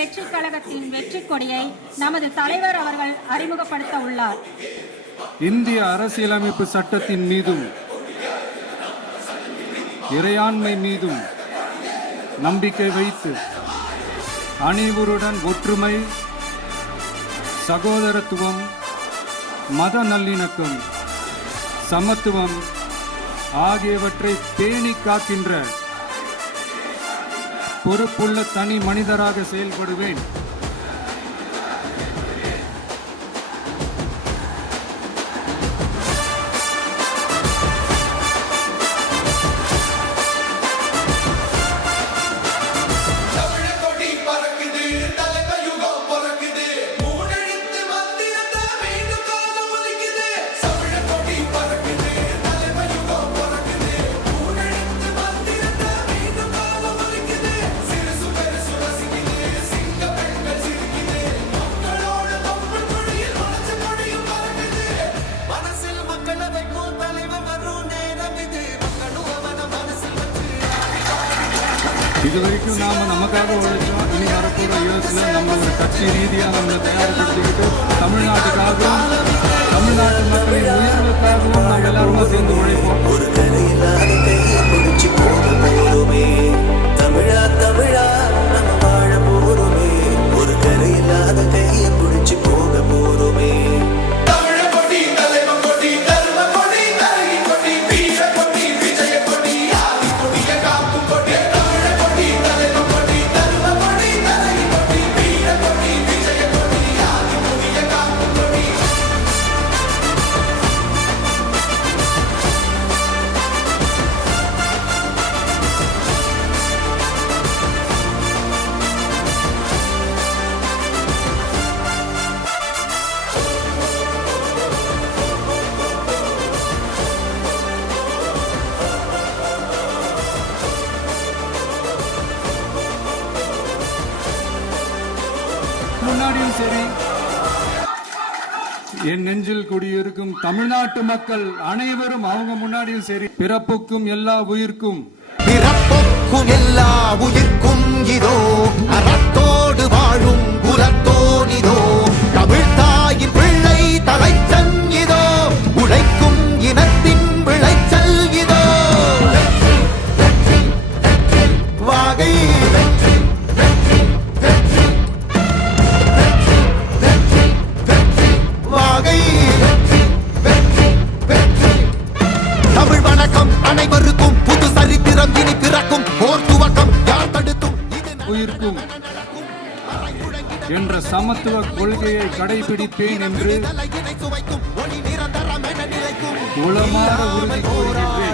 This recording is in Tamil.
வெற்றி கழகத்தின் வெற்றி கொடியை நமது தலைவர் அவர்கள் அறிமுகப்படுத்த உள்ளார். இந்திய அரசியலமைப்பு சட்டத்தின் மீதும் இறையாண்மை மீதும் நம்பிக்கை வைத்து அனைவருடன் ஒற்றுமை, சகோதரத்துவம், மத நல்லிணக்கம், சமத்துவம் ஆகியவற்றை பேணி காக்கின்ற பொறுப்புள்ள தனி மனிதராக செயல்படுவேன். இதுவரைக்கும் நாம நமக்காக உழைச்சோம். இனி வரப்போற யூஎஸ்ல நம்ம ஒரு கட்சி ரீதியாக நம்மளை தயார்படுத்திக்கிட்டு தமிழ்நாட்டுக்காகவும் தமிழ்நாட்டு மக்களின் உயர்வுக்காகவும் நாம் எல்லாருமா சேர்ந்து உழைப்போம். ஒரு கரையில்லாத கையை பிடிச்சு போக போறோமே, தமிழா தமிழா நம்ம வாழ போறோமே. ஒரு கரையில்லாத கையை பிடிச்சு போக போறோமே. முன்னாடியும் சரி, என் நெஞ்சில் குடியிருக்கும் தமிழ்நாட்டு மக்கள் அனைவரும் அவங்க முன்னாடியும் சரி, பிறப்புக்கும் எல்லா உயிர்க்கும் இதோ அறத்தோடு வாழும் குலத்தோனிதோ தமிழ் தாயின் பிள்ளை தலைச்சன் இதோ உழைக்கும் இனத்தின் விளைச்சல் இதோ வாகை தமிழ் வணக்கம் அனைவருக்கும் புது சரித்திரம் இனி பிறக்கும் போர் துவக்கம் யார் தடுத்தும் உயிர்க்கும் என்ற சமத்துவ கொள்கையை கடைபிடிப்பேன் என்று உளமாற உறுதி கூறுகின்றேன்.